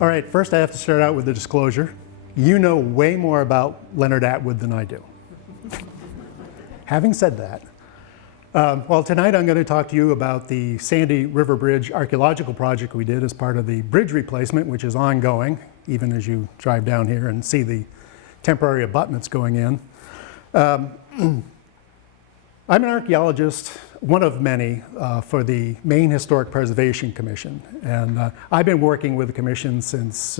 All right, first I have to start out with a disclosure. You know way more about Leonard Atwood than I do. Having said that, well, tonight I'm going to talk to you about the Sandy River Bridge archaeological project we did as part of the bridge replacement, which is ongoing, even as you drive down here and see the temporary abutments going in. I'm an archaeologist, one of many, for the Maine Historic Preservation Commission. And I've been working with the commission since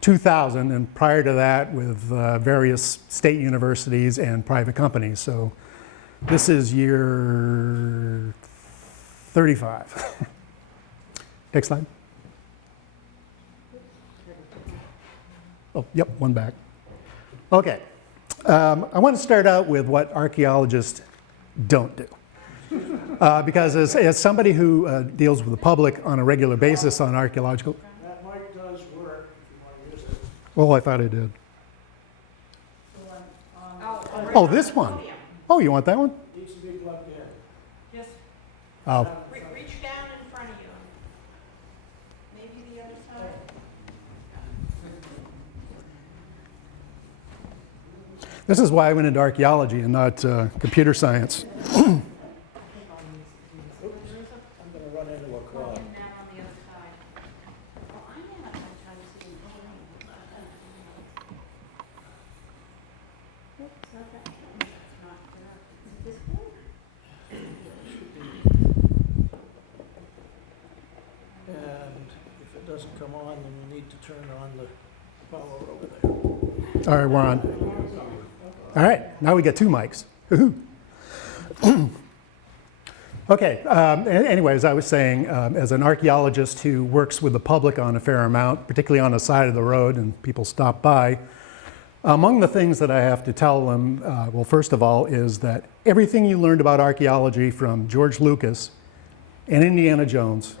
2000, and prior to that with various state universities and private companies. So this is year 35. Next slide. Oh, yep, one back. Okay. I want to start out with what archaeologists don't do. Because as somebody who deals with the public on a regular basis on archaeological... That mic does work if you want to use it. Well, I thought it did. Oh, this one. Oh, you want that one? Needs to be plugged in. Just Oh. reach down in front of you. Maybe the other side. This is why I went into archaeology and not computer science. I'm going to run into a quad. And now on the other side. Well, I'm in a hard time seeing. It's not that. It's not there. Is this one? And if it doesn't come on, then we need to turn on the power over there. All right, we're on. All right, now we got two mics. Okay, anyway, as I was saying, as an archaeologist who works with the public on a fair amount, particularly on the side of the road and people stop by, among the things that I have to tell them, well, first of all, is that everything you learned about archaeology from George Lucas and Indiana Jones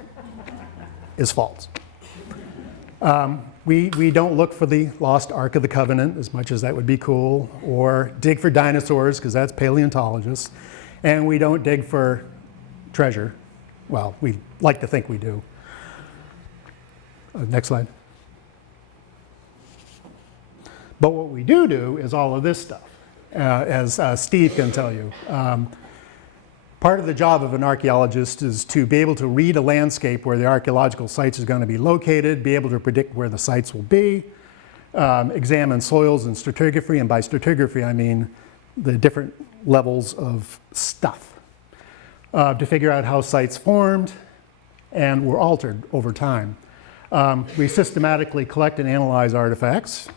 is false. We don't look for the lost Ark of the Covenant, as much as that would be cool, or dig for dinosaurs, because that's paleontologists, and we don't dig for treasure. Well, we like to think we do. Next slide. But what we do is all of this stuff, as Steve can tell you. Part of the job of an archaeologist is to be able to read a landscape where the archaeological sites are going to be located, be able to predict where the sites will be, examine soils and stratigraphy, and by stratigraphy I mean the different levels of stuff, to figure out how sites formed and were altered over time. We systematically collect and analyze artifacts,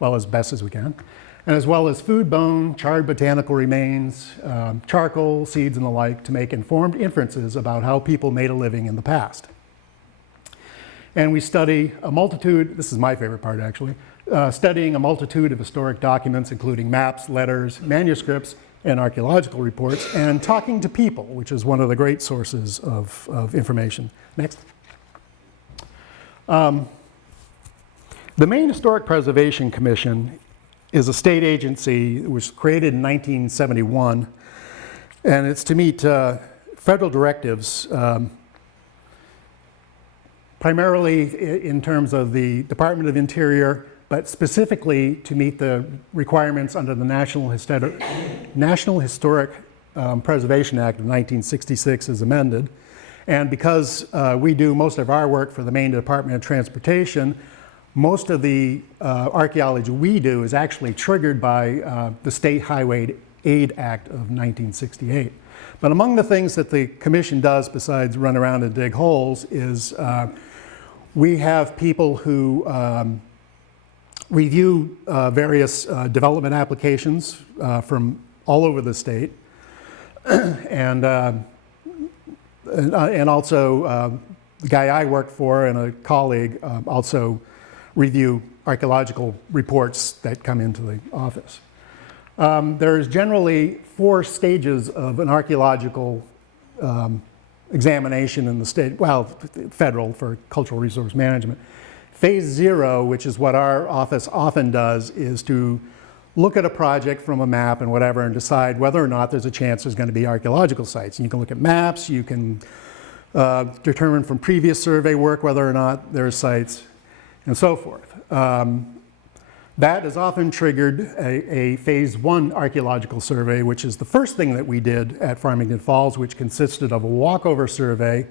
well, as best as we can, and as well as food, bone, charred botanical remains, charcoal, seeds, and the like, to make informed inferences about how people made a living in the past. And we study a multitude, this is my favorite part actually, studying a multitude of historic documents, including maps, letters, manuscripts, and archaeological reports, and talking to people, which is one of the great sources of information. Next. The Maine Historic Preservation Commission is a state agency that was created in 1971, and it's to meet federal directives, primarily in terms of the Department of Interior, but specifically to meet the requirements under the National Historic Preservation Act of 1966 as amended. And because we do most of our work for the Maine Department of Transportation, most of the archaeology we do is actually triggered by the State Highway Aid Act of 1968. But among the things that the commission does besides run around and dig holes is we have people who review various development applications from all over the state, and also the guy I work for and a colleague also review archaeological reports that come into the office. There's generally 4 stages of an archaeological examination in the state, well, federal for cultural resource management. Phase 0, which is what our office often does, is to look at a project from a map and whatever and decide whether or not there's a chance there's going to be archaeological sites. And you can look at maps, you can determine from previous survey work whether or not there are sites, and so forth. That has often triggered a phase 1 archaeological survey, which is the first thing that we did at Farmington Falls, which consisted of a walkover survey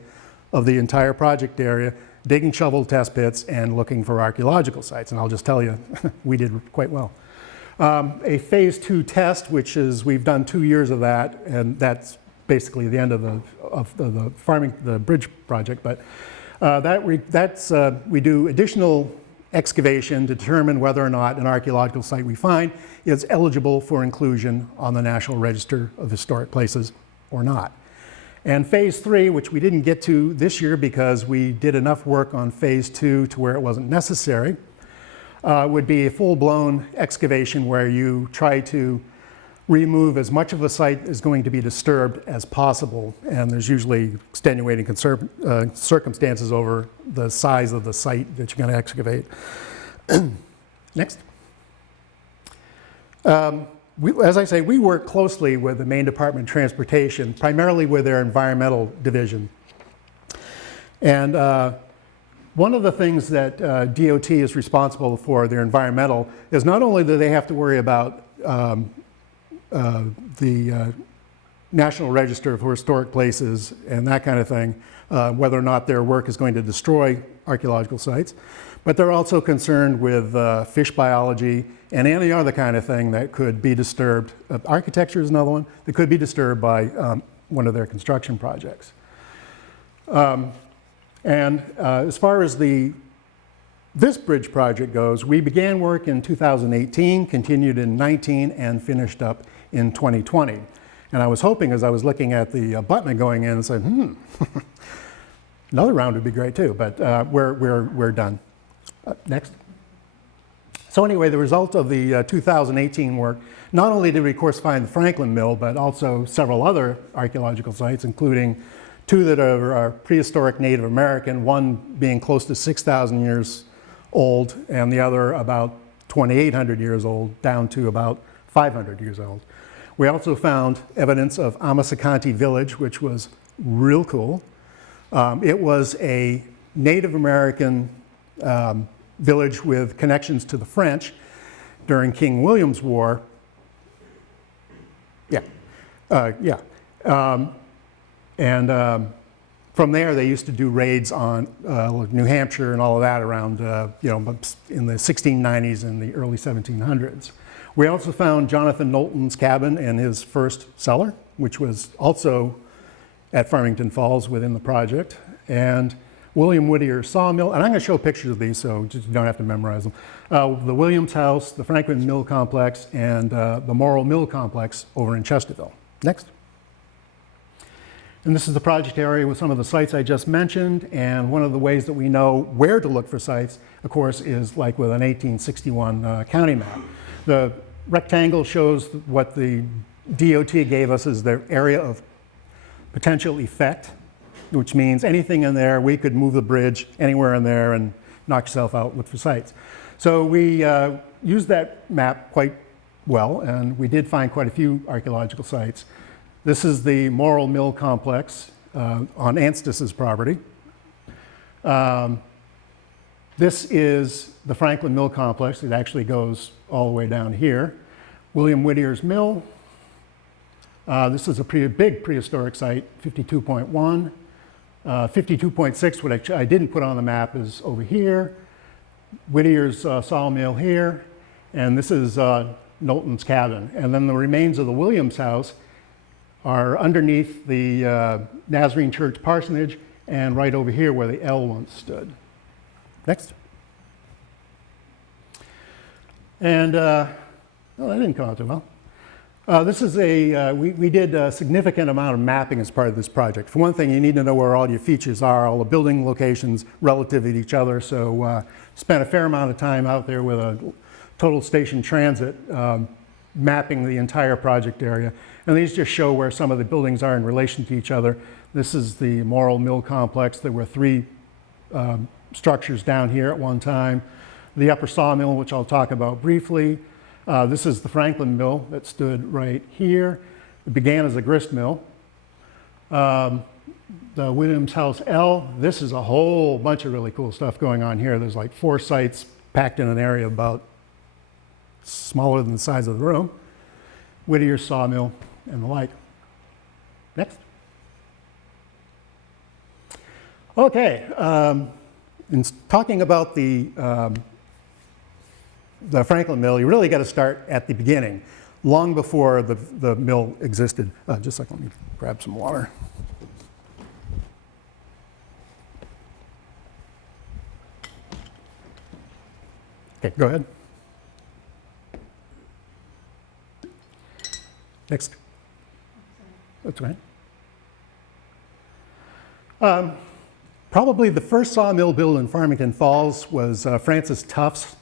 of the entire project area, digging shovel test pits and looking for archaeological sites. And I'll just tell you, we did quite well. A phase 2 test, which is, we've done 2 years of that, and that's basically the end of the bridge project. But we do additional excavation to determine whether or not an archaeological site we find is eligible for inclusion on the National Register of Historic Places or not. And phase 3, which we didn't get to this year because we did enough work on phase 2 to where it wasn't necessary, would be a full-blown excavation where you try to remove as much of a site as going to be disturbed as possible. And there's usually extenuating circumstances over the size of the site that you're going to excavate. Next. As I say, we work closely with the Maine Department of Transportation, primarily with their environmental division. And one of the things that DOT is responsible for, their environmental, is not only do they have to worry about the National Register of Historic Places and that kind of thing, whether or not their work is going to destroy archaeological sites, but they're also concerned with fish biology and any other kind of thing that could be disturbed. Architecture is another one that could be disturbed by one of their construction projects. As far as this bridge project goes, we began work in 2018, continued in 19, and finished up in 2020. And I was hoping, as I was looking at the abutment going in, and said, another round would be great too, but we're done. Next. So anyway, the result of the 2018 work, not only did we of course find the Franklin Mill, but also several other archaeological sites, including 2 that are prehistoric Native American, one being close to 6,000 years old, and the other about 2,800 years old, down to about 500 years old. We also found evidence of Amasakanti village, which was real cool. It was a Native American village with connections to the French during King William's War. From there, they used to do raids on New Hampshire and all of that around, in the 1690s and the early 1700s. We also found Jonathan Knowlton's cabin and his first cellar, which was also at Farmington Falls within the project, and William Whittier's sawmill. And I'm going to show pictures of these, so you don't have to memorize them. The Williams House, the Franklin Mill Complex, and the Morrill Mill Complex over in Chesterville. Next. And this is the project area with some of the sites I just mentioned, and one of the ways that we know where to look for sites, of course, is like with an 1861 county map. The rectangle shows what the DOT gave us as their area of potential effect, which means anything in there, we could move the bridge anywhere in there and knock yourself out, look for sites. So we used that map quite well, and we did find quite a few archaeological sites. This is the Morrill Mill Complex on Anstis's property. This is the Franklin Mill Complex. It actually goes all the way down here. William Whittier's Mill. This is a big prehistoric site, 52.1. 52.6, which I didn't put on the map, is over here. Whittier's sawmill here. And this is Knowlton's cabin. And then the remains of the Williams house are underneath the Nazarene Church parsonage and right over here where the L once stood. Next. And, oh, that didn't come out too well. This is we did a significant amount of mapping as part of this project. For one thing, you need to know where all your features are, all the building locations relative to each other. So spent a fair amount of time out there with a total station transit mapping the entire project area. And these just show where some of the buildings are in relation to each other. This is the Morrill Mill Complex. There were 3 structures down here at one time. The upper sawmill, which I'll talk about briefly. This is the Franklin Mill that stood right here. It began as a grist mill. The Williams House L, this is a whole bunch of really cool stuff going on here. There's like 4 sites packed in an area about smaller than the size of the room. Whittier Sawmill and the like. Next. Okay, in talking about the Franklin Mill, you really got to start at the beginning, long before the mill existed. Just a second, let me grab some water. Okay, go ahead. Next. That's right. Probably the first sawmill built in Farmington Falls was Francis Tuft's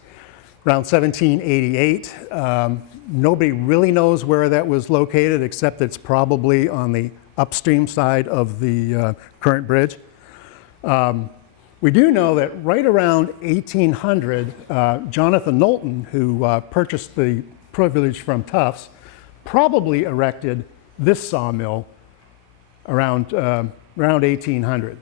around 1788. Nobody really knows where that was located, except it's probably on the upstream side of the current bridge. We do know that right around 1800, Jonathan Knowlton, who purchased the privilege from Tufts, probably erected this sawmill around 1800.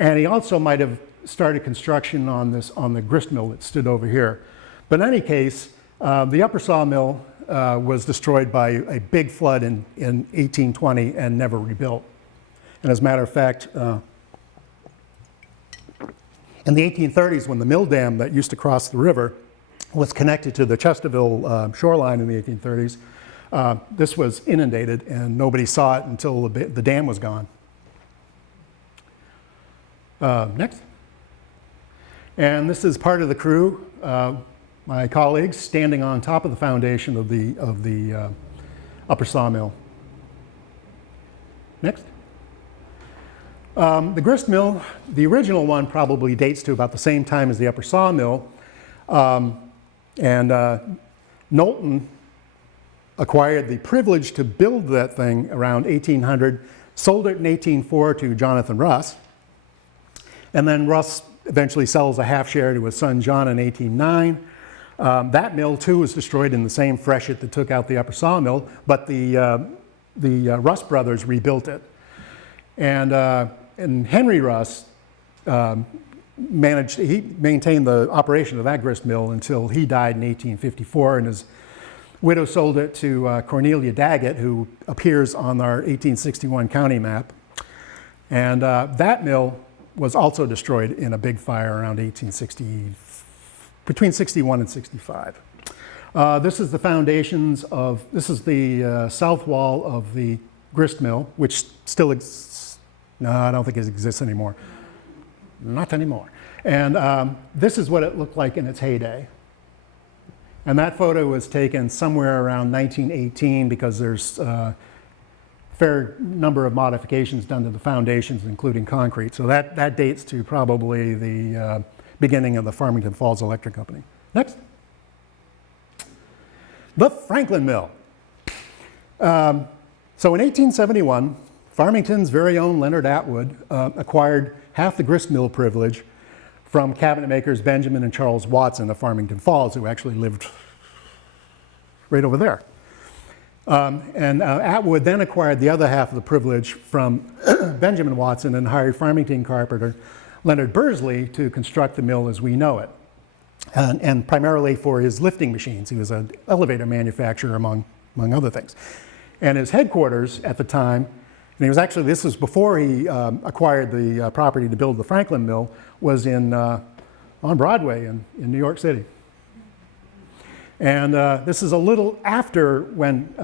And he also might have started construction on the grist mill that stood over here. But in any case, the upper sawmill was destroyed by a big flood in 1820 and never rebuilt. And as a matter of fact, in the 1830s, when the mill dam that used to cross the river was connected to the Chesterville shoreline in the 1830s, this was inundated and nobody saw it until the dam was gone. Next. And this is part of the crew, my colleagues, standing on top of the foundation of the upper sawmill. Next. The grist mill, the original one, probably dates to about the same time as the upper sawmill. Knowlton acquired the privilege to build that thing around 1800, sold it in 1804 to Jonathan Russ, and then Russ eventually sells a half share to his son John in 1809. That mill too was destroyed in the same freshet that took out the upper sawmill, but the Russ brothers rebuilt it. And Henry Russ he maintained the operation of that grist mill until he died in 1854, and his widow sold it to Cornelia Daggett, who appears on our 1861 county map. And that mill was also destroyed in a big fire around 1860, between 61 and 65. This is the foundations of, this is the south wall of the grist mill, which still exists. No, I don't think it exists anymore. Not anymore. And this is what it looked like in its heyday. And that photo was taken somewhere around 1918 because there's a fair number of modifications done to the foundations, including concrete. So that dates to probably the beginning of the Farmington Falls Electric Company. Next. The Franklin Mill. So in 1871, Farmington's very own Leonard Atwood acquired half the grist mill privilege from cabinet makers Benjamin and Charles Watson of Farmington Falls, who actually lived right over there. Atwood then acquired the other half of the privilege from Benjamin Watson and hired Farmington carpenter Leonard Bursley to construct the mill as we know it, and primarily for his lifting machines. He was an elevator manufacturer, among other things. And his headquarters at the time, and he was actually, this was before he acquired the property to build the Franklin Mill, was on Broadway in New York City. And this is a little after when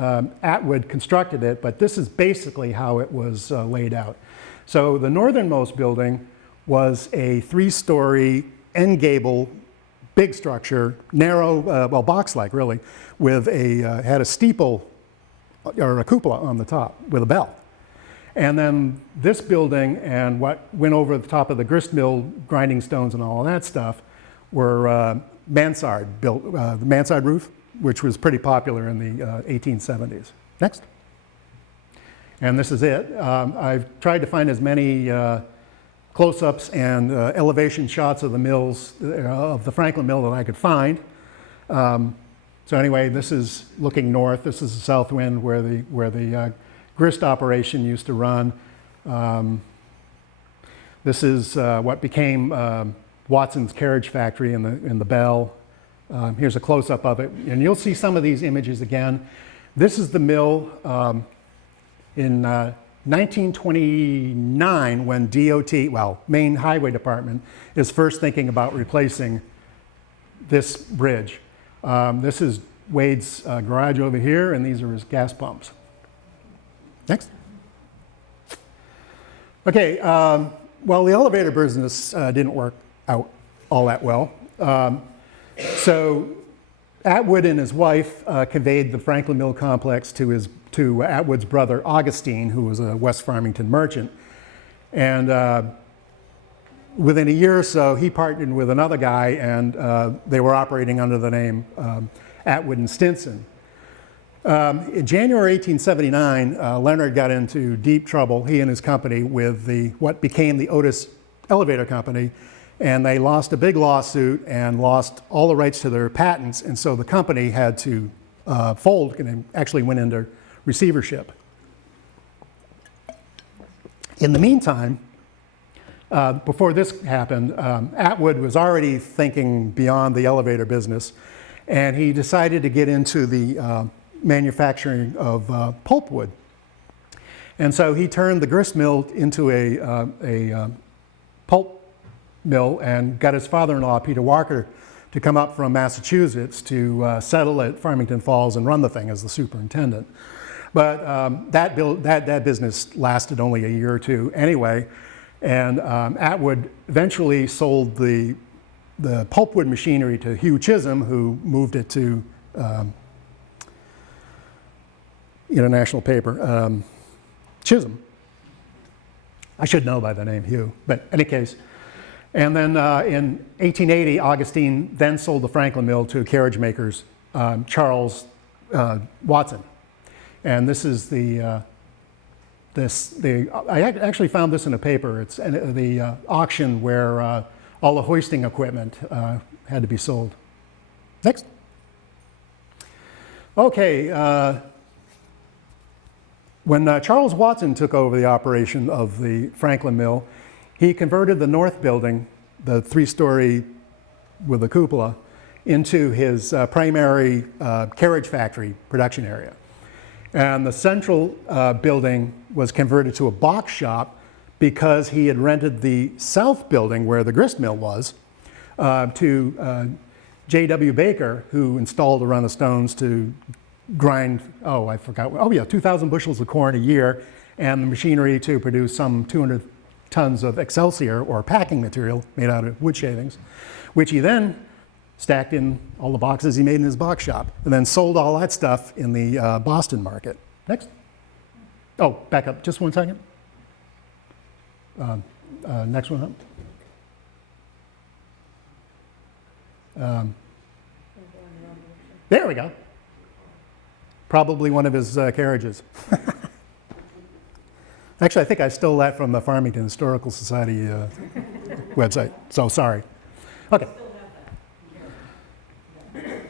Atwood constructed it, but this is basically how it was laid out. So the northernmost building was a 3-story end gable, big structure, narrow, well, box-like really, with had a steeple or a cupola on the top with a bell. And then this building and what went over the top of the grist mill, grinding stones and all of that stuff, were mansard built, the mansard roof, which was pretty popular in the 1870s. Next. And this is it. I've tried to find as many close-ups and elevation shots of the mills, of the Franklin Mill that I could find. So anyway, this is looking north. This is the south wind where the grist operation used to run. This is what became Watson's Carriage Factory in the Bell. Here's a close-up of it, and you'll see some of these images again. This is the mill in 1929 when DOT, well, Maine Highway Department, is first thinking about replacing this bridge. This is Wade's garage over here, and these are his gas pumps. Next. Okay, well, the elevator business didn't work out all that well. So Atwood and his wife conveyed the Franklin Mill complex to Atwood's brother Augustine, who was a West Farmington merchant. And within a year or so, he partnered with another guy, and they were operating under the name Atwood and Stinson. In January 1879, Leonard got into deep trouble, he and his company, with what became the Otis Elevator Company, and they lost a big lawsuit and lost all the rights to their patents, and so the company had to fold and actually went into receivership. In the meantime, before this happened, Atwood was already thinking beyond the elevator business, and he decided to get into the manufacturing of pulpwood. And so he turned the grist mill into a pulp mill and got his father-in-law, Peter Walker, to come up from Massachusetts to settle at Farmington Falls and run the thing as the superintendent. But that business lasted only a year or two anyway, and Atwood eventually sold the pulpwood machinery to Hugh Chisholm, who moved it to international paper. Chisholm. I should know by the name Hugh, but in any case. And then in 1880, Augustine then sold the Franklin Mill to carriage makers, Charles Watson. And this is I actually found this in a paper. It's the auction where all the hoisting equipment had to be sold. Next. Okay. When Charles Watson took over the operation of the Franklin Mill, he converted the north building, the 3-story with a cupola, into his primary carriage factory production area. And the central building was converted to a box shop because he had rented the south building where the grist mill was to J.W. Baker, who installed a run of stones to grind, 2,000 bushels of corn a year, and the machinery to produce some 200 tons of Excelsior, or packing material made out of wood shavings, which he then stacked in all the boxes he made in his box shop, and then sold all that stuff in the Boston market. Next. Oh, back up just one second. Next one up. There we go. Probably one of his carriages. Actually, I think I stole that from the Farmington Historical Society website, so sorry. Okay.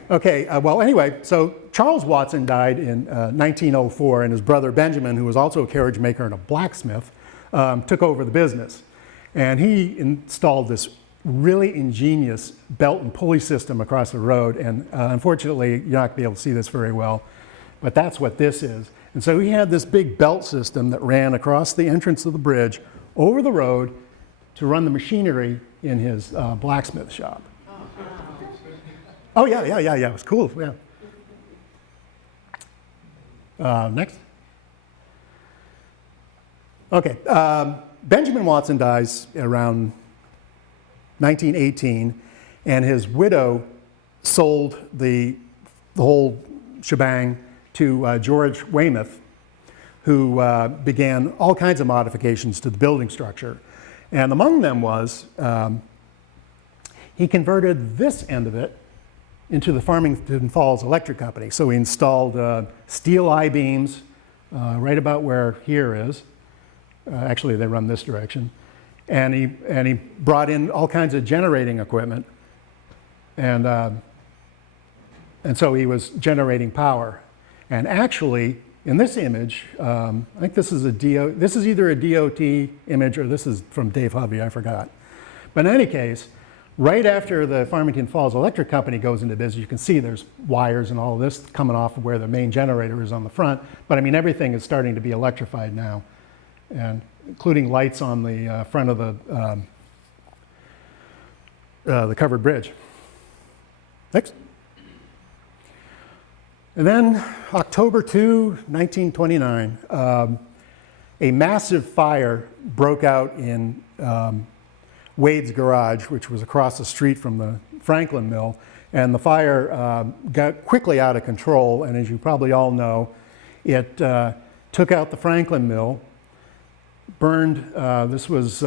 Okay, well, anyway, so Charles Watson died in 1904, and his brother Benjamin, who was also a carriage maker and a blacksmith, took over the business. And he installed this really ingenious belt and pulley system across the road, and unfortunately, you're not going to be able to see this very well, but that's what this is. And so he had this big belt system that ran across the entrance of the bridge, over the road, to run the machinery in his blacksmith shop. Oh, yeah, it was cool, yeah. Next. Okay, Benjamin Watson dies around 1918, and his widow sold the whole shebang to George Weymouth, who began all kinds of modifications to the building structure. And among them was, he converted this end of it into the Farmington Falls Electric Company. So he installed steel I-beams right about where here is. Actually, they run this direction. And he brought in all kinds of generating equipment. And so he was generating power. And actually, in this image, I think this is this is either a DOT image or this is from Dave Hovey, I forgot. But in any case, right after the Farmington Falls Electric Company goes into business, you can see there's wires and all of this coming off of where the main generator is on the front. But I mean, everything is starting to be electrified now, and including lights on the front of the covered bridge. Next. And then October 2, 1929, a massive fire broke out in Wade's garage, which was across the street from the Franklin Mill, and the fire got quickly out of control, and as you probably all know, it took out the Franklin Mill, burned, this was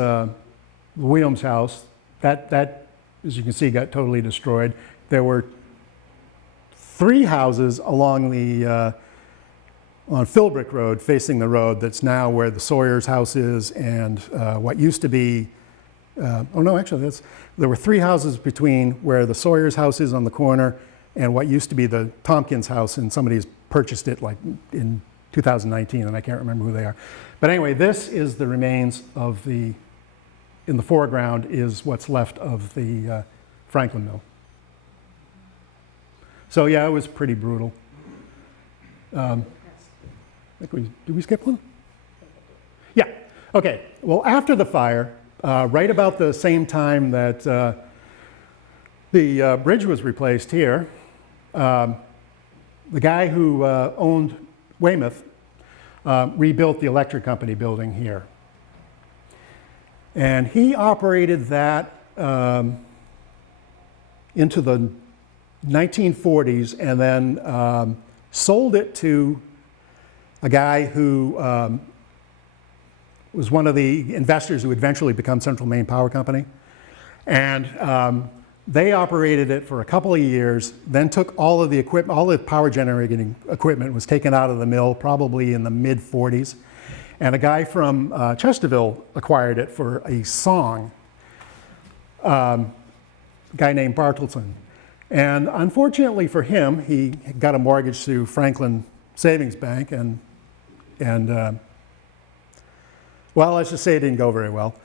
Williams' house, that, as you can see, got totally destroyed. There were 3 houses along the, on Philbrick Road, facing the road, that's now where the Sawyer's house is, and what used to be, oh no, actually, there were 3 houses between where the Sawyer's house is on the corner and what used to be the Tompkins house, and somebody's purchased it like in 2019, and I can't remember who they are. But anyway, this is the remains of the, in the foreground is what's left of the Franklin Mill. So yeah, it was pretty brutal. I think did we skip one? Yeah, okay. Well, after the fire, right about the same time that the bridge was replaced here, the guy who owned Weymouth rebuilt the electric company building here. And he operated that into the 1940s, and then sold it to a guy who was one of the investors who would eventually become Central Maine Power Company. And they operated it for a couple of years, then took all of the equipment, all the power generating equipment was taken out of the mill probably in the mid-40s. And a guy from Chesterville acquired it for a song, a guy named Bartleton. And unfortunately for him, he got a mortgage through Franklin Savings Bank, and well, let's just say it didn't go very well.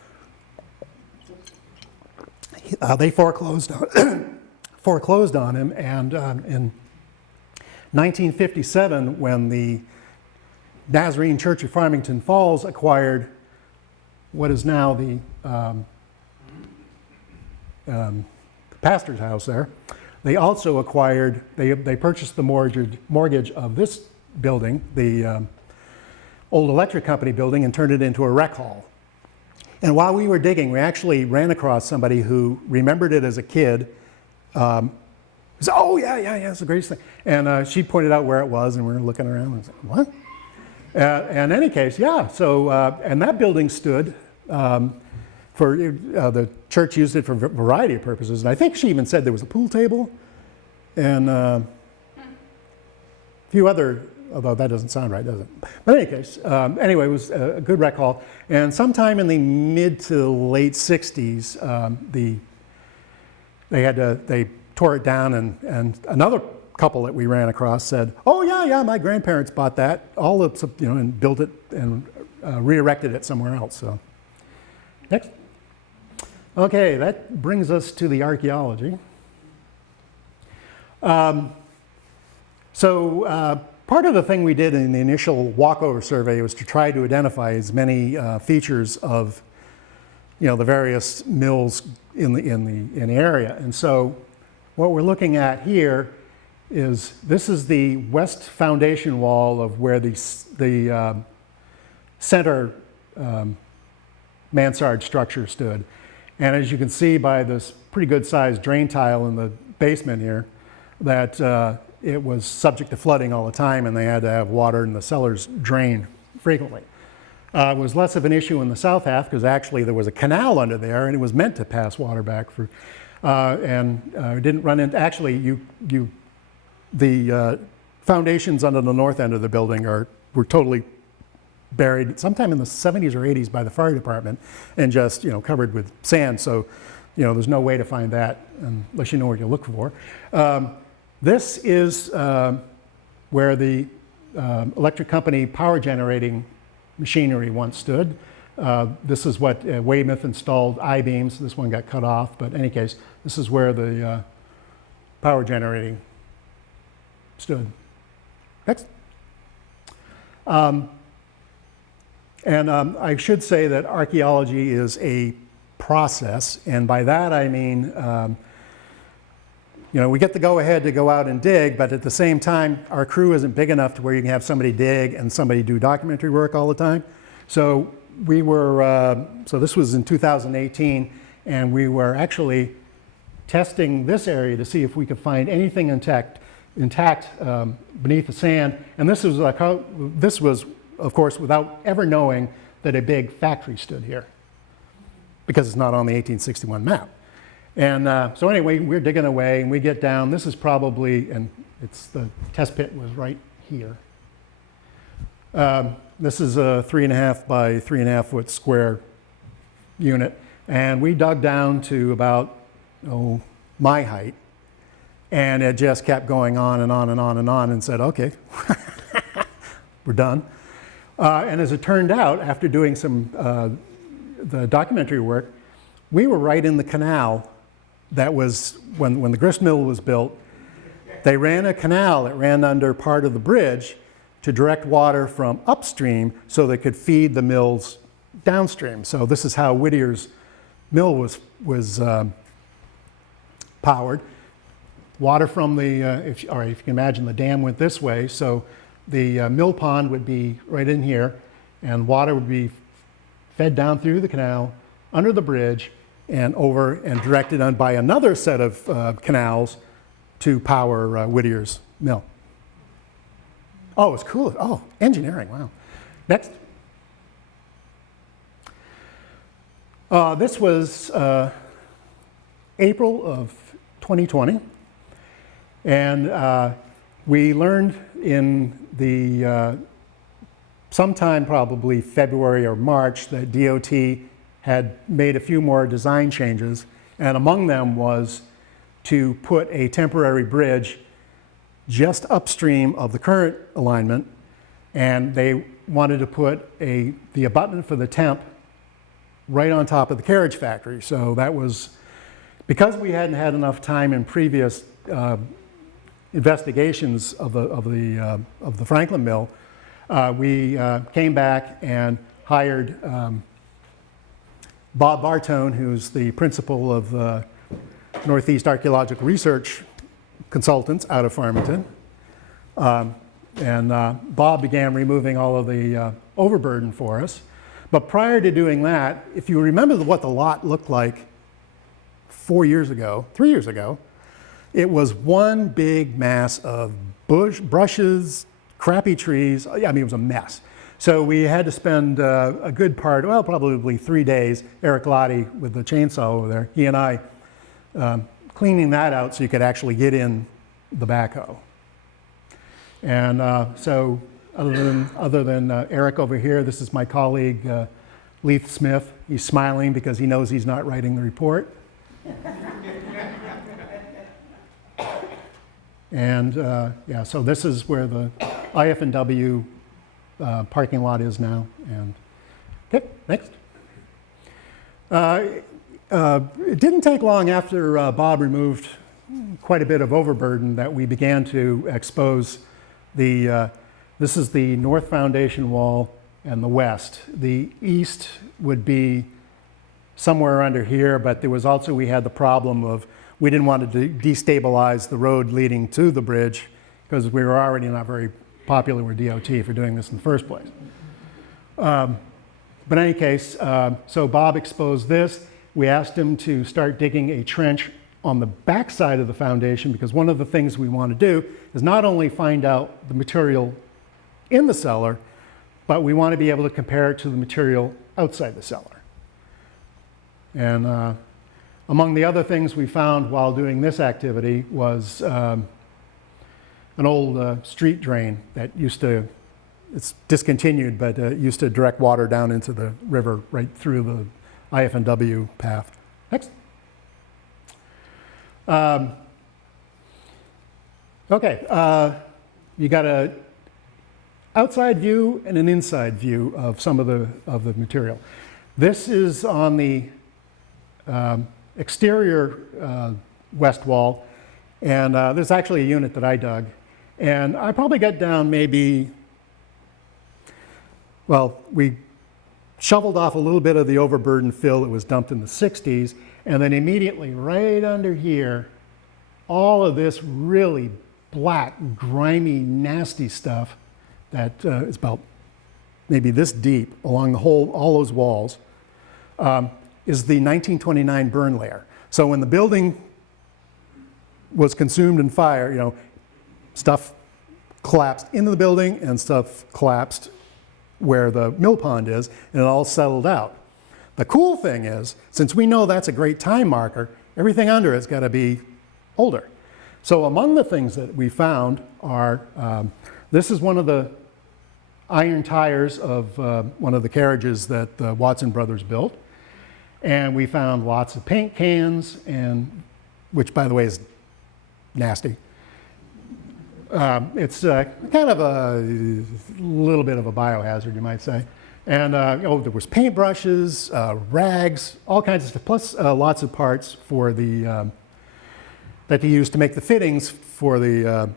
They foreclosed on him, and in 1957, when the Nazarene Church of Farmington Falls acquired what is now the pastor's house there, they also acquired, they purchased the mortgage of this building, the old electric company building, and turned it into a rec hall. And while we were digging, we actually ran across somebody who remembered it as a kid. Said, oh, yeah, it's the greatest thing. And she pointed out where it was, and we were looking around and said, what? In any case, yeah, so, and that building stood for, the church used it for a variety of purposes. And I think she even said there was a pool table and a few other, although that doesn't sound right, does it? But in any case, anyway, it was a good rec hall. And sometime in the mid to late 60s, they tore it down, and another couple that we ran across said, oh yeah, my grandparents bought that, all of, and built it and re-erected it somewhere else. So, next. Okay, that brings us to the archaeology. Part of the thing we did in the initial walkover survey was to try to identify as many features of, the various mills in the area. And so, what we're looking at here is this is the west foundation wall of where the center mansard structure stood. And as you can see by this pretty good sized drain tile in the basement here, that it was subject to flooding all the time, and they had to have water in the cellars drain frequently. It was less of an issue in the south half because actually there was a canal under there, and it was meant to pass water back for, didn't run into, actually the foundations under the north end of the building were totally buried sometime in the 70s or 80s by the fire department, and just covered with sand. So there's no way to find that unless you know what you look for. This is where the electric company power generating machinery once stood. This is what Weymouth installed I-beams. This one got cut off, but in any case, this is where the power generating stood. Next. I should say that archaeology is a process, and by that I mean, we get the go-ahead to go out and dig, but at the same time, our crew isn't big enough to where you can have somebody dig and somebody do documentary work all the time. So we were, so this was in 2018, and we were actually testing this area to see if we could find anything intact beneath the sand. And this was, of course, without ever knowing that a big factory stood here, because it's not on the 1861 map. And so anyway, we're digging away, and we get down. This is probably, and it's the test pit was right here. This is a 3.5 by 3.5 foot square unit, and we dug down to about, my height, and it just kept going on and on and on and on, and said, okay, we're done. And as it turned out, after doing some the documentary work, we were right in the canal that was, when the grist mill was built, they ran a canal that ran under part of the bridge to direct water from upstream so they could feed the mills downstream. So this is how Whittier's mill was powered. Water from the, if you can imagine, the dam went this way, so the mill pond would be right in here, and water would be fed down through the canal, under the bridge, and over and directed on by another set of canals to power Whittier's mill. Oh, it's cool. Oh, engineering, wow. Next. This was April of 2020, and we learned in the sometime probably February or March that DOT had made a few more design changes, and among them was to put a temporary bridge just upstream of the current alignment, and they wanted to put the abutment for the temp right on top of the Carriage Factory. So that was, because we hadn't had enough time in previous investigations of the Franklin Mill, we came back and hired Bob Bartone, who's the principal of Northeast Archaeological Research Consultants out of Farmington. Bob began removing all of the overburden for us. But prior to doing that, if you remember what the lot looked like 3 years ago, it was one big mass of brushes, crappy trees. I mean, it was a mess. So we had to spend a good part, well, probably 3 days, Eric Lottie with the chainsaw over there, he and I, cleaning that out so you could actually get in the backhoe. And so other than Eric over here, this is my colleague, Leith Smith. He's smiling because he knows he's not writing the report. And yeah, so this is where the IF&W parking lot is now. And okay, next. It didn't take long after Bob removed quite a bit of overburden that we began to expose this is the north foundation wall and the west. The east would be somewhere under here, but there was also, we had the problem of, we didn't want to destabilize the road leading to the bridge because we were already not very popular with DOT for doing this in the first place. But in any case, so Bob exposed this. We asked him to start digging a trench on the back side of the foundation, because one of the things we want to do is not only find out the material in the cellar, but we want to be able to compare it to the material outside the cellar. And among the other things we found while doing this activity was an old street drain that used to, it's discontinued, but used to direct water down into the river right through the IF&W path. Next. Okay, you got to outside view and an inside view of some of the material. This is on the exterior west wall, and there's actually a unit that I dug, and I probably got down maybe, well, we shoveled off a little bit of the overburden fill that was dumped in the 60s, and then immediately right under here, all of this really black, grimy, nasty stuff that is about maybe this deep along the whole, all those walls, is the 1929 burn layer. So when the building was consumed in fire, you know, stuff collapsed into the building and stuff collapsed where the mill pond is, and it all settled out. The cool thing is, since we know that's a great time marker, everything under it's got to be older. So among the things that we found are, this is one of the iron tires of one of the carriages that the Watson brothers built. And we found lots of paint cans, and which by the way is nasty. It's kind of a little bit of a biohazard, you might say. And oh, there was paintbrushes, rags, all kinds of stuff, plus lots of parts for the that they used to make the fittings for the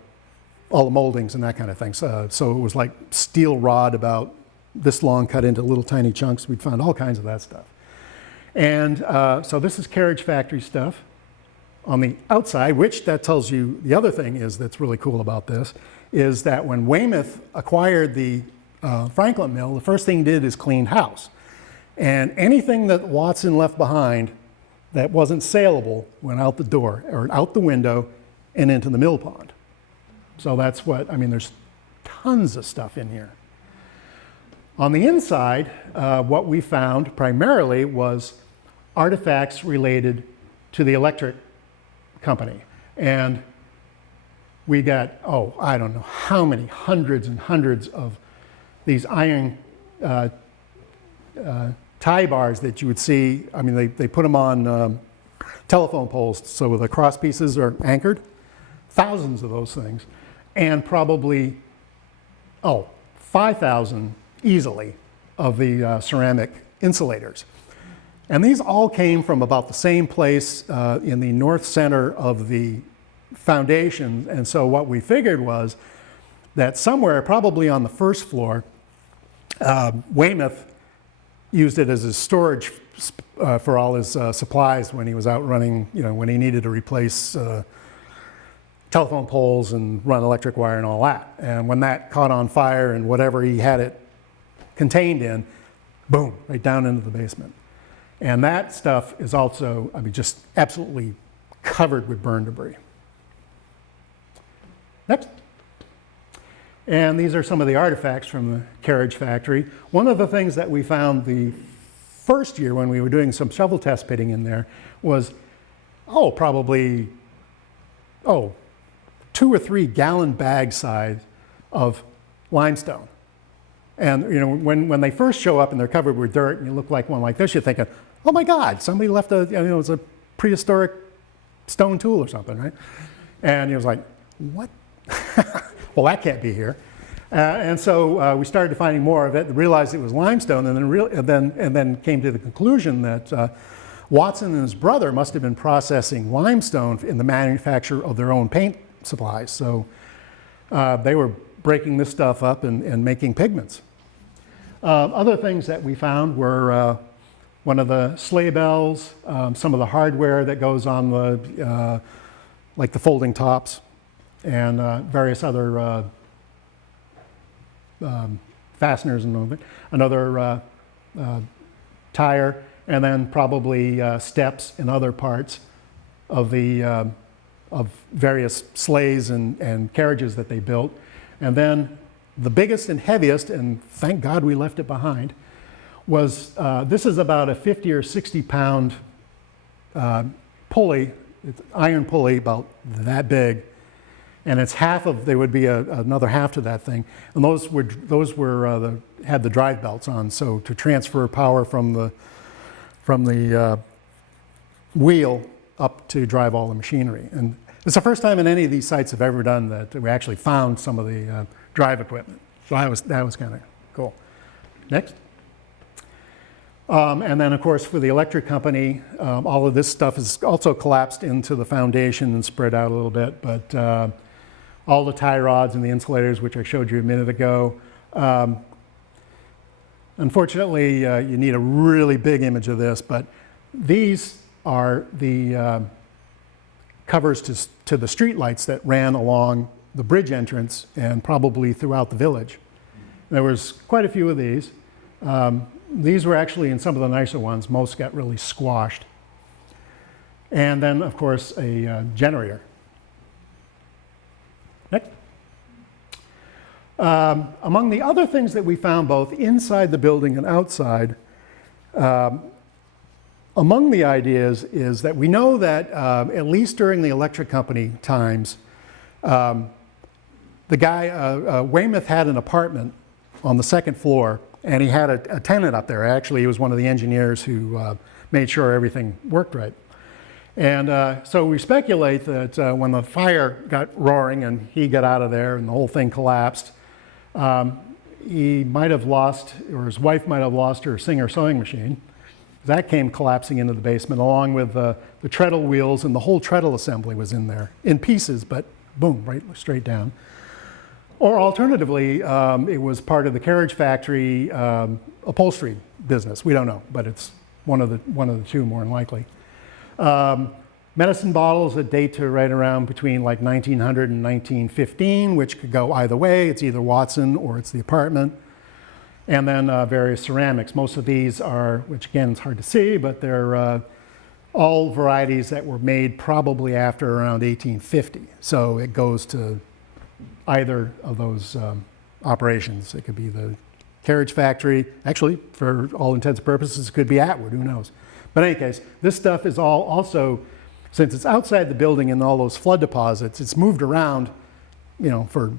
all the moldings and that kind of thing. So it was like steel rod about this long, cut into little tiny chunks. We'd found all kinds of that stuff. And so this is Carriage Factory stuff. On the outside, which that tells you the other thing is that's really cool about this, is that when Weymouth acquired the Franklin Mill, the first thing he did is clean house. And anything that Watson left behind that wasn't saleable went out the door, or out the window and into the mill pond. So that's what, I mean, there's tons of stuff in here. On the inside, what we found primarily was artifacts related to the electric company. And we got, oh, I don't know how many hundreds and hundreds of these iron tie bars that you would see. I mean, they put them on telephone poles so the cross pieces are anchored. Thousands of those things. And probably, 5,000 easily of the ceramic insulators. And these all came from about the same place in the north center of the foundation. And so what we figured was that somewhere, probably on the first floor, Weymouth used it as a storage for all his supplies when he was out running, you know, when he needed to replace telephone poles and run electric wire and all that. And when that caught on fire and whatever he had it contained in, boom, right down into the basement. And that stuff is also, I mean, just absolutely covered with burn debris. Next. And these are some of the artifacts from the Carriage Factory. One of the things that we found the first year when we were doing some shovel test pitting in there was, probably 2 or 3 gallon bag size of limestone. And you know, when they first show up and they're covered with dirt and you look like one like this, you're thinking, oh my God, somebody left it's a prehistoric stone tool or something, right? And he was like, what? Well, that can't be here. And so we started finding more of it, realized it was limestone, and then came to the conclusion that Watson and his brother must have been processing limestone in the manufacture of their own paint supplies. So they were breaking this stuff up and making pigments. Other things that we found were one of the sleigh bells, some of the hardware that goes on the, like the folding tops, and various other fasteners and all that. Another tire, and then probably steps and other parts of the of various sleighs and carriages that they built. And then the biggest and heaviest, and thank God we left it behind, was this is about a 50 or 60 pound pulley, it's iron pulley about that big, and it's half of, there would be another half to that thing, and those had the drive belts on, so to transfer power from the wheel up to drive all the machinery. And it's the first time in any of these sites I've ever done that we actually found some of the drive equipment. So that was kind of cool. Next. And then, of course, for the electric company, all of this stuff is also collapsed into the foundation and spread out a little bit. But all the tie rods and the insulators, which I showed you a minute ago, unfortunately, you need a really big image of this. But these are the covers to the street lights that ran along the bridge entrance and probably throughout the village. There was quite a few of these. These were actually in some of the nicer ones. Most got really squashed. And then, of course, a generator. Next. Among the other things that we found both inside the building and outside, among the ideas is that we know that at least during the electric company times, the guy, Weymouth had an apartment on the second floor, and he had a tenant up there. Actually, he was one of the engineers who made sure everything worked right. And so we speculate that when the fire got roaring and he got out of there and the whole thing collapsed, he might have lost, or his wife might have lost her Singer sewing machine. That came collapsing into the basement along with the treadle wheels, and the whole treadle assembly was in there, in pieces, but boom, right straight down. Or alternatively, it was part of the Carriage Factory upholstery business. We don't know, but it's one of the two more than likely. Medicine bottles that date to right around between like 1900 and 1915, which could go either way. It's either Watson or it's the apartment. And then various ceramics. Most of these are, which again is hard to see, but they're all varieties that were made probably after around 1850. So it goes to either of those operations. It could be the Carriage Factory. Actually, for all intents and purposes, it could be Atwood, who knows. But in any case, this stuff is all also, since it's outside the building and all those flood deposits, it's moved around, you know, for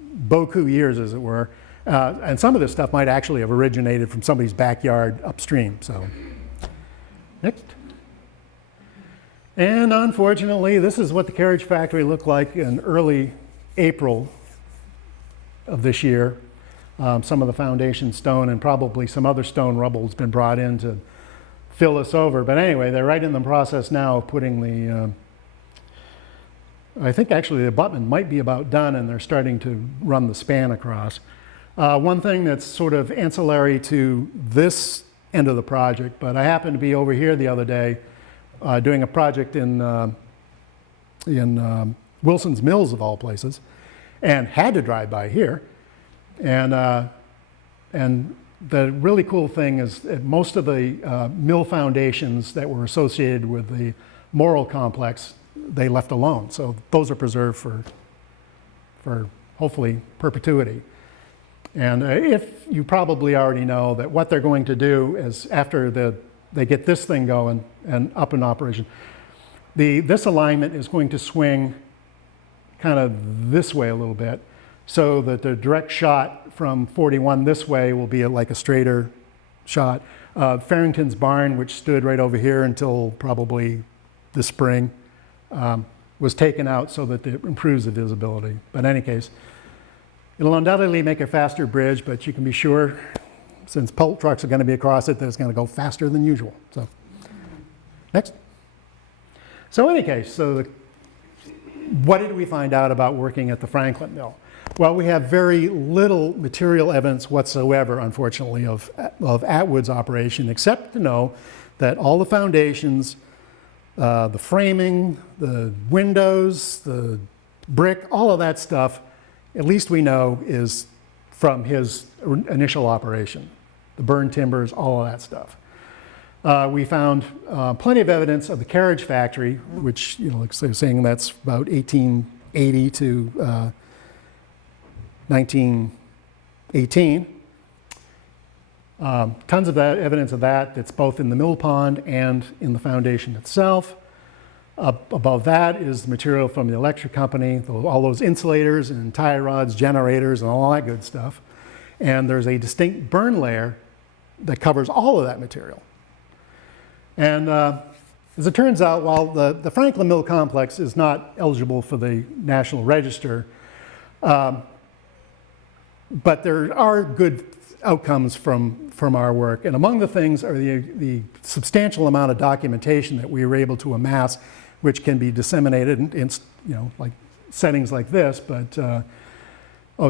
beaucoup years, as it were. And some of this stuff might actually have originated from somebody's backyard upstream. So, next. And unfortunately, this is what the Carriage Factory looked like in early April of this year. Some of the foundation stone and probably some other stone rubble has been brought in to fill this over. But anyway, they're right in the process now of putting the, I think actually the abutment might be about done, and they're starting to run the span across. One thing that's sort of ancillary to this end of the project, but I happened to be over here the other day doing a project in Wilson's Mills, of all places, and had to drive by here. And the really cool thing is that most of the mill foundations that were associated with the Morrill complex, they left alone. So those are preserved for hopefully perpetuity. And if you probably already know that what they're going to do is after they get this thing going and up in operation, this alignment is going to swing kind of this way a little bit, so that the direct shot from 41 this way will be like a straighter shot. Farrington's barn, which stood right over here until probably the spring, was taken out so that it improves the visibility. But in any case, it'll undoubtedly make a faster bridge, but you can be sure, since pulp trucks are going to be across it, that it's going to go faster than usual. So, next. So in any case, what did we find out about working at the Franklin Mill? Well, we have very little material evidence whatsoever, unfortunately, of Atwood's operation, except to know that all the foundations, the framing, the windows, the brick, all of that stuff, at least we know, is from his initial operation. The burned timbers, all of that stuff. We found plenty of evidence of the Carriage Factory, which, you know, like I was saying, that's about 1880 to 1918. Tons of that evidence of that that's both in the mill pond and in the foundation itself. Above that is the material from the electric company, all those insulators and tie rods, generators, and all that good stuff. And there's a distinct burn layer that covers all of that material. And as it turns out, while the Franklin Mill complex is not eligible for the National Register, but there are good outcomes from our work, and among the things are the substantial amount of documentation that we were able to amass, which can be disseminated in like settings like this, but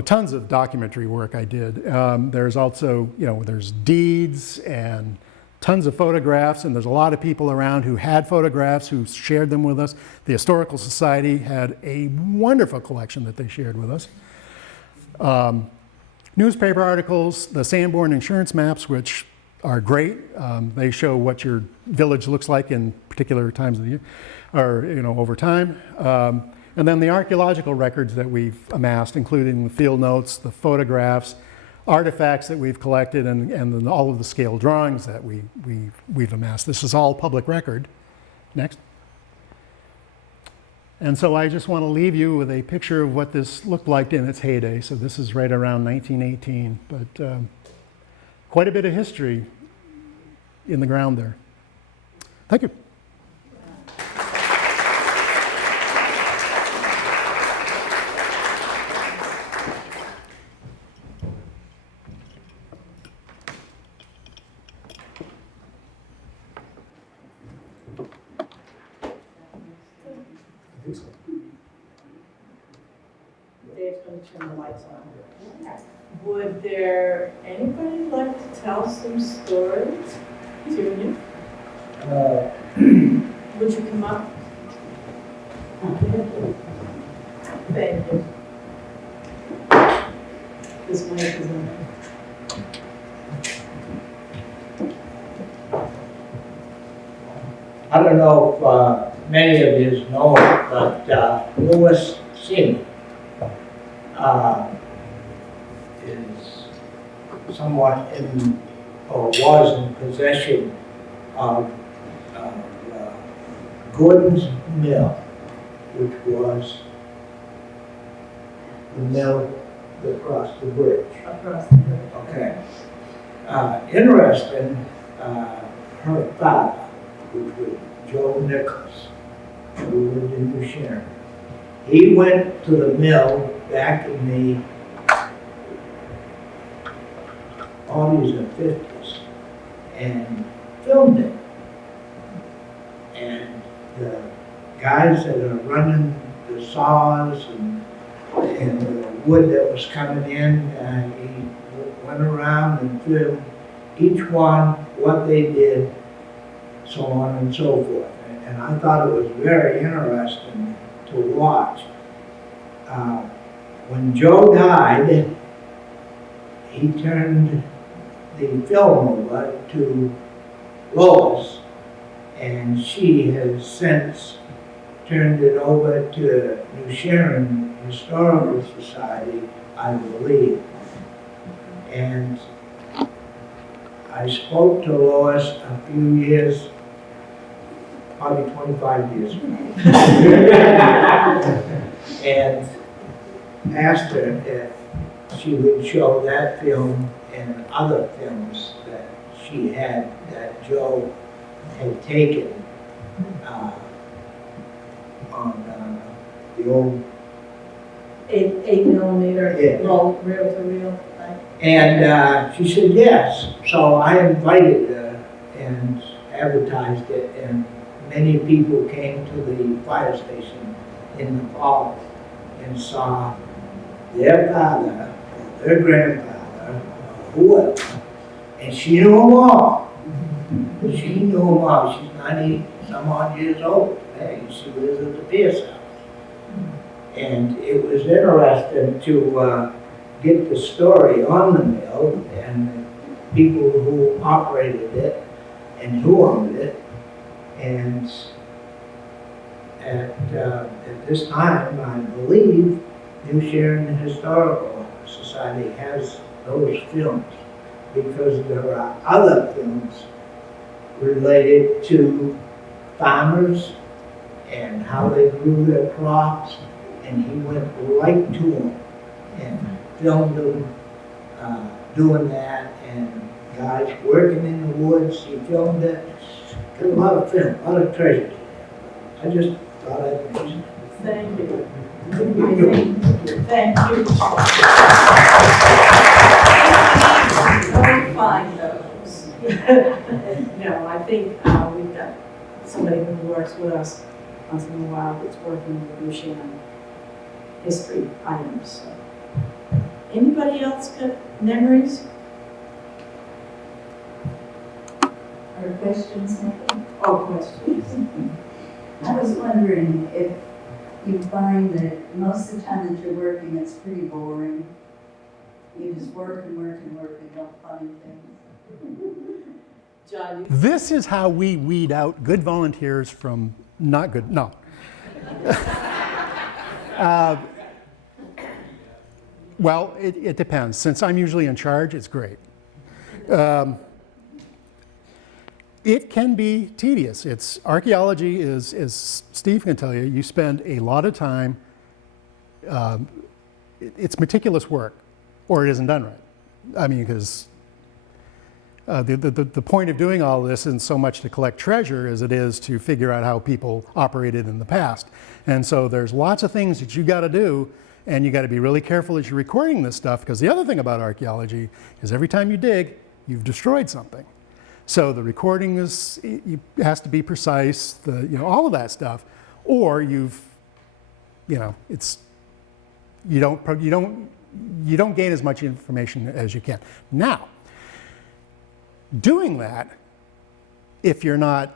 tons of documentary work I did. There's also, there's deeds and tons of photographs, and there's a lot of people around who had photographs who shared them with us. The Historical Society had a wonderful collection that they shared with us. Newspaper articles, the Sanborn insurance maps, which are great. They show what your village looks like in particular times of the year, or over time. And then the archaeological records that we've amassed, including the field notes, the photographs, artifacts that we've collected, and then all of the scale drawings that we've amassed. This is all public record. Next. And so I just want to leave you with a picture of what this looked like in its heyday. So this is right around 1918, but quite a bit of history in the ground there. Thank you. Dave's going to turn the lights on. Would there anybody like to tell some stories to you? Would you come up? Thank you. This mic is on. I don't know if many of you know it, but Louis Senior is somewhat in, or was in possession of Grist Mill, which was the mill that crossed the bridge. Across the bridge. Okay. Interesting, her father, which was Joe Nichols, who lived in New Sharon. He went to the mill back in the 40s and 50s and filmed it. And the guys that are running the saws and the wood that was coming in, he went around and filmed each one, what they did, so on and so forth. And I thought it was very interesting to watch. When Joe died, he turned the film over to Lois, and she has since turned it over to New Sharon Historical Society, I believe. And I spoke to Lois a few years, probably 25 years ago, and asked her if she would show that film and other films that she had, that Joe had taken on the old 8mm, roll, reel to reel. And she said yes. So I invited her and advertised it, and many people came to the fire station in the fall and saw their father, their grandfather, whoever, and she knew them all. She knew them all. She's 90 some odd years old. Hey, she lives at the Pierce house. And it was interesting to get the story on the mill and the people who operated it and who owned it. And at this time, I believe New Sharon Historical Society has those films, because there are other films related to farmers and how they grew their crops, and he went right to them and filmed them doing that, and guys working in the woods, he filmed it. Got a lot of film, a lot of treasures. I just thought I'd mention it. Thank you. Thank you. Don't find those. No, I think we've got somebody who works with us once in a while that's working with Lucian history items. So. Anybody else got memories? Or questions, maybe? Oh, questions. I was wondering if you find that most of the time that you're working, it's pretty boring. You just work and work and work and don't find things. John, you This is how we weed out good volunteers from not good, no. Well, it depends. Since I'm usually in charge, it's great. It can be tedious. Archaeology is, as Steve can tell you, you spend a lot of time, it's meticulous work, or it isn't done right. I mean, because the point of doing all this isn't so much to collect treasure as it is to figure out how people operated in the past. And so there's lots of things that you got to do, and you got to be really careful as you're recording this stuff, because the other thing about archaeology is every time you dig, you've destroyed something. So the recording has to be precise, all of that stuff, or you don't gain as much information as you can. Now, doing that, if you're not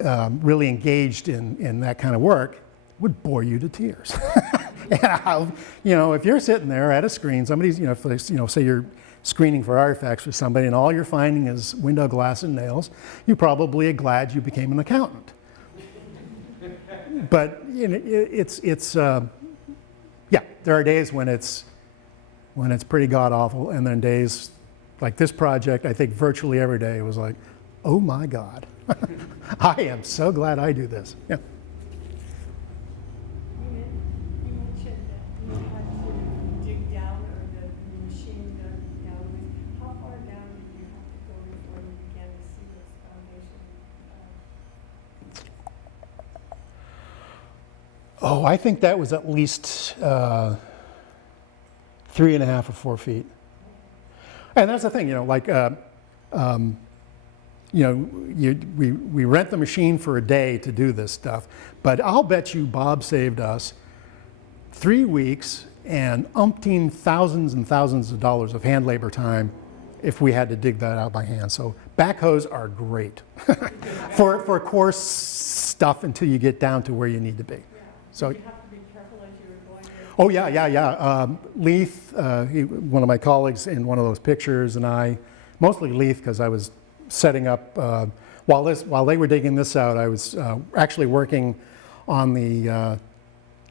really engaged in that kind of work, would bore you to tears. If you're sitting there at a screen, somebody's, say you're screening for artifacts for somebody and all you're finding is window glass and nails, you probably are glad you became an accountant. But there are days when it's pretty god awful, and then days like this project, I think virtually every day was like, oh my God, I am so glad I do this. Yeah. You mentioned that you had to dig down, or the machine dug down. How far down did you have to go before you began to see this foundation? Oh, I think that was at least 3.5 or 4 feet. And that's the thing, we rent the machine for a day to do this stuff, but I'll bet you Bob saved us 3 weeks and umpteen thousands and thousands of dollars of hand labor time if we had to dig that out by hand. So backhoes are great for coarse stuff until you get down to where you need to be. So. Did you have to be careful as you were going there? Oh yeah. Leith, one of my colleagues in one of those pictures, and I, mostly Leith, because I was setting up, while they were digging this out, I was actually working on the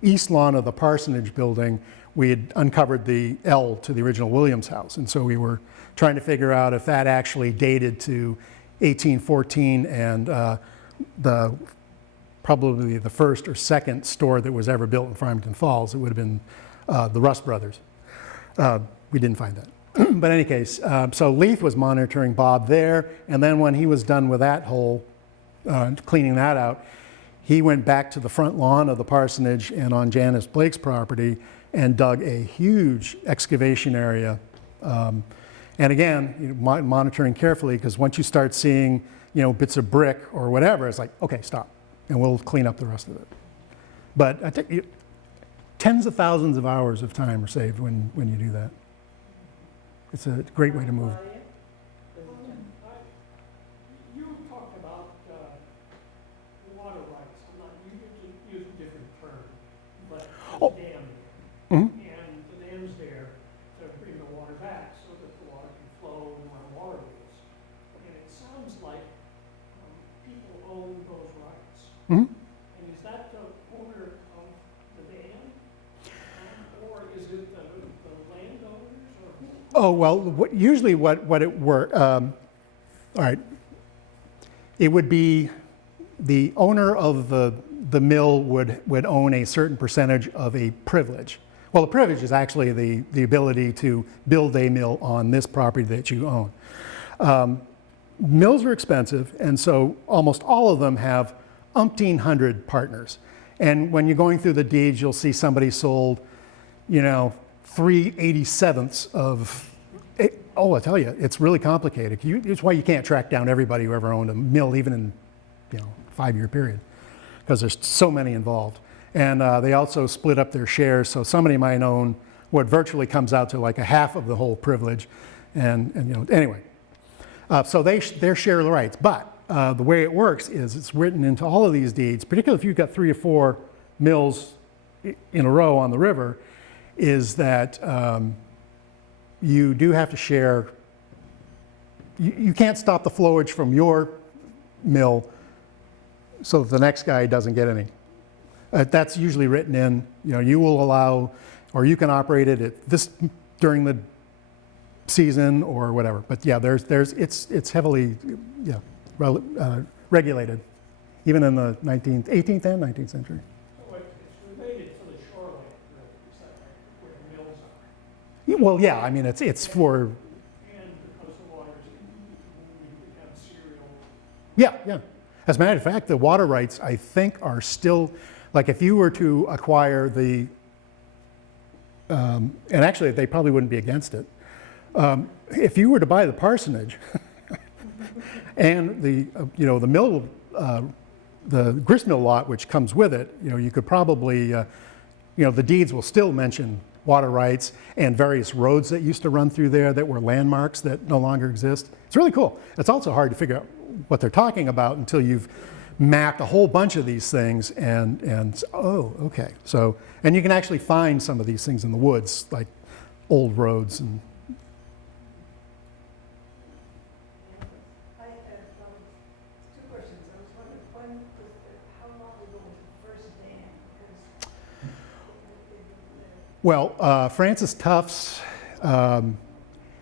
east lawn of the parsonage building. We had uncovered the L to the original Williams house, and so we were trying to figure out if that actually dated to 1814 and probably the first or second store that was ever built in Farmington Falls. It would have been the Rust Brothers. We didn't find that. But in any case, so Leith was monitoring Bob there, and then when he was done with that hole, cleaning that out, he went back to the front lawn of the parsonage and on Janice Blake's property and dug a huge excavation area. And again, monitoring carefully, because once you start seeing bits of brick or whatever, it's like, okay, stop, and we'll clean up the rest of it. But I think tens of thousands of hours of time are saved when you do that. It's a great way to move. You talked about water rights. I'm not using different terms, but Oh. the dam there. Mhm. And the dam's there to bring the water back so that the water can flow and run water wheels. And it sounds like people own those rights. Mhm. And is that the owner of the dam? Or is it the landowners, or who? Oh, well, usually what it were, all right, it would be the owner of the mill would own a certain percentage of a privilege. Well, the privilege is actually the ability to build a mill on this property that you own. Mills are expensive, and so almost all of them have umpteen hundred partners. And when you're going through the deeds, you'll see somebody sold, 3/87 of Oh, I tell you, it's really complicated. It's why you can't track down everybody who ever owned a mill, even in, 5-year period, because there's so many involved. And they also split up their shares, so somebody might own what virtually comes out to like a half of the whole privilege. And anyway, so they share the rights. But the way it works is it's written into all of these deeds, particularly if you've got 3 or 4 mills in a row on the river, is that you do have to share. You can't stop the flowage from your mill so that the next guy doesn't get any. That's usually written in. You will allow, or you can operate it at this during the season or whatever. But yeah, it's heavily regulated, even in the 18th and 19th century. So it's related to the shoreline, really, is that right, where mills are? Yeah, well, yeah, I mean, it's for, And because the water's we have cereal. yeah. As a matter of fact, the water rights, I think, are still, like if you were to acquire the, and actually they probably wouldn't be against it, if you were to buy the parsonage and the mill, the grist mill lot, which comes with it, you could probably, the deeds will still mention water rights and various roads that used to run through there that were landmarks that no longer exist. It's really cool. It's also hard to figure out what they're talking about until you've mapped a whole bunch of these things and oh, okay. So, and you can actually find some of these things in the woods, like old roads and. I have 2 questions. I was wondering, how long ago was the first dam? Well, Francis Tuft's,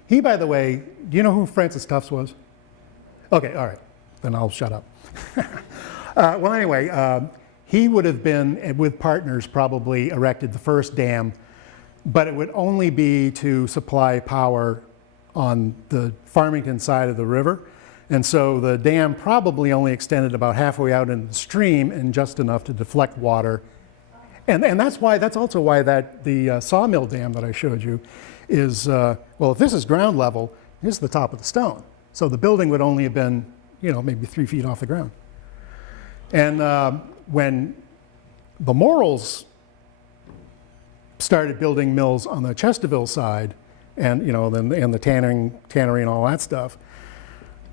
he, by the way, do you know who Francis Tuft was? Okay, all right, then I'll shut up. Well, anyway, he would have been, with partners, probably erected the first dam, but it would only be to supply power on the Farmington side of the river. And so the dam probably only extended about halfway out in the stream and just enough to deflect water. And that's also why the sawmill dam that I showed you is, well, if this is ground level, here's the top of the stone. So the building would only have been, maybe 3 feet off the ground. And when the Morrells started building mills on the Chesterville side, and and the tannery and all that stuff,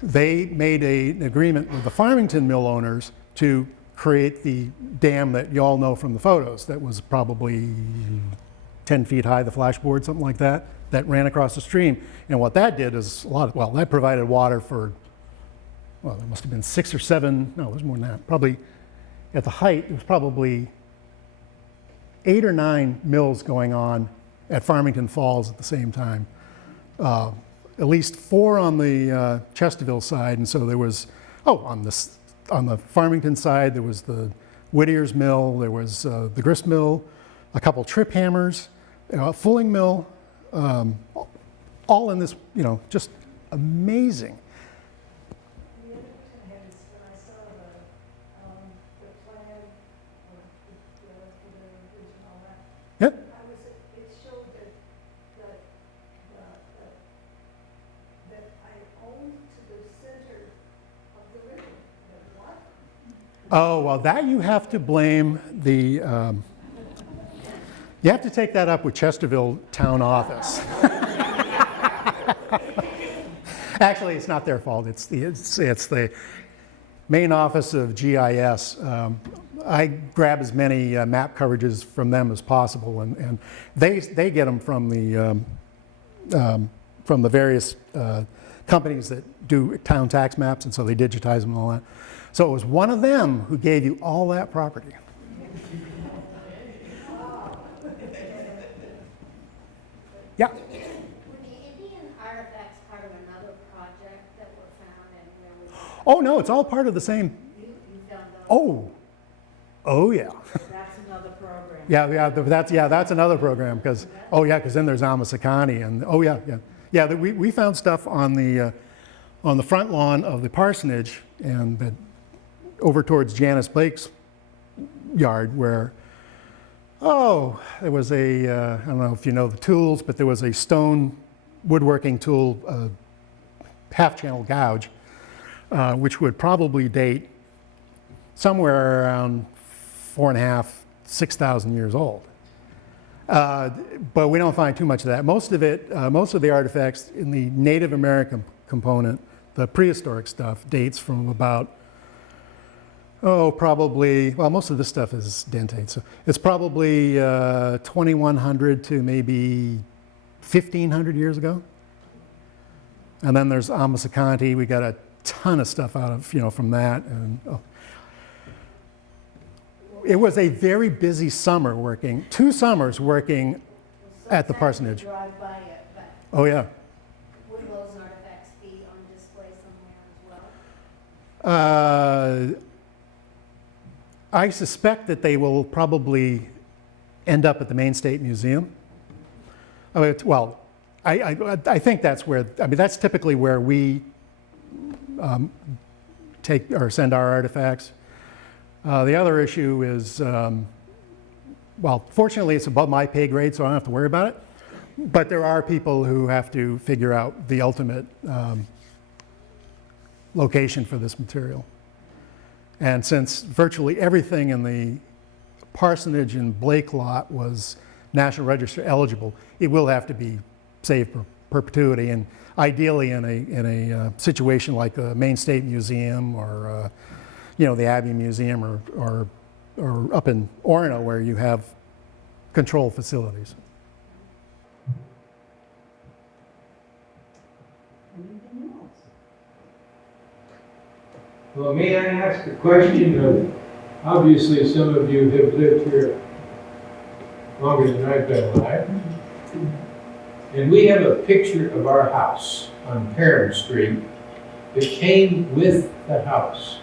they made an agreement with the Farmington mill owners to create the dam that you all know from the photos. That was probably 10 feet high, the flashboard, something like that, that ran across the stream. And what that did is that provided water for, well, there must have been 6 or 7, no, it was more than that. Probably at the height, it was probably 8 or 9 mills going on at Farmington Falls at the same time. At least 4 on the Chesterville side, and so there was, on the Farmington side, there was the Whittier's Mill, there was the Grist Mill, a couple trip hammers, a fulling mill, all in this, just amazing. The other question I had is when I saw the plan for the bridge and all that, Yep. it showed that I owned to the center of the river. What? Oh, well, that you have to blame the, you have to take that up with Chesterville town office. Actually, it's not their fault. It's the main office of GIS. I grab as many map coverages from them as possible, and they get them from the various companies that do town tax maps, and so they digitize them and all that. So it was one of them who gave you all that property. Yeah. Were the Indian artifacts part of another project that were found and where was Oh no, it's all part of the same. you found those? Oh yeah. That's another program. That's another program because then there's Amasakani and we found stuff on the front lawn of the parsonage and over towards Janice Blake's yard where there was I don't know if you know the tools, but there was a stone woodworking tool, half-channel gouge, which would probably date somewhere around 4.5, 6,000 years old. But we don't find too much of that. Most of the artifacts in the Native American component, the prehistoric stuff, dates from about, probably, well, most of this stuff is dentate, so it's probably 2,100 to maybe 1,500 years ago. And then there's Amasakanti. We got a ton of stuff out of, from that. And it was a very busy summer working, 2 summers working at the parsonage. Drive by it, but Oh, yeah. would those artifacts be on display somewhere as well? I suspect that they will probably end up at the Maine State Museum. I think that's where, that's typically where we take or send our artifacts. The other issue is, fortunately it's above my pay grade, so I don't have to worry about it. But there are people who have to figure out the ultimate location for this material. And since virtually everything in the parsonage and Blake lot was National Register eligible, it will have to be saved for perpetuity, and ideally in a situation like the Maine State Museum or the Abbey Museum or up in Orono where you have controlled facilities. Anything else? Well, may I ask a question of, obviously some of you have lived here longer than I've been alive. And we have a picture of our house on Parham Street that came with the house.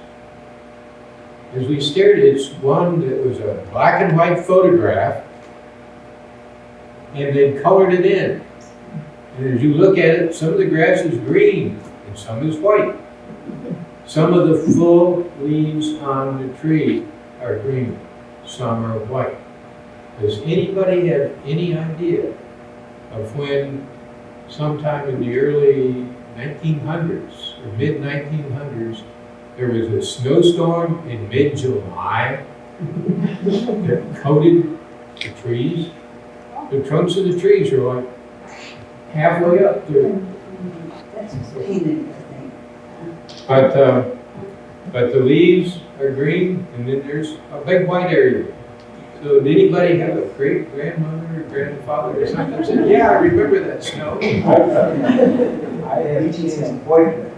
As we stared, it's one that was a black and white photograph, and they colored it in. And as you look at it, some of the grass is green and some is white. Some of the full leaves on the tree are green, some are white. Does anybody have any idea of when, sometime in the early 1900s or mid-1900s, there was a snowstorm in mid-July that coated the trees? The trunks of the trees are like halfway up there. That's just painted, I think. But the leaves are green, and then there's a big white area. So did anybody have a great grandmother or grandfather or something that said, yeah, I remember that snow? I have seen a portrait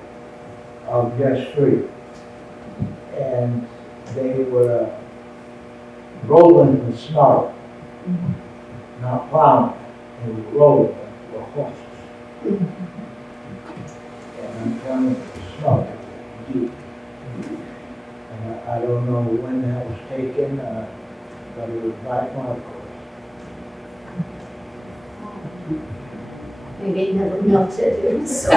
of Grist Street, and they were rolling the snow, not plowing, they were rolling it with horses. And I'm telling you, the snow was deep. And I don't know when that was taken, but it was black markers. Maybe it never melted, it was so.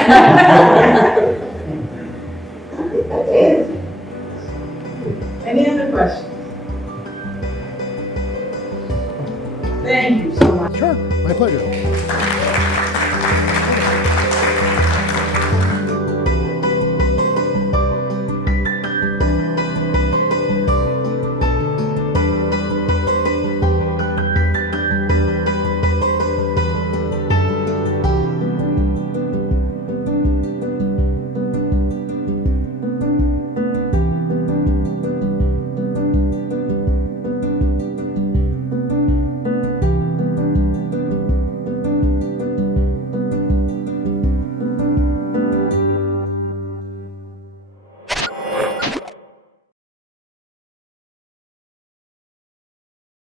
Any other questions? Thank you so much. Sure, my pleasure.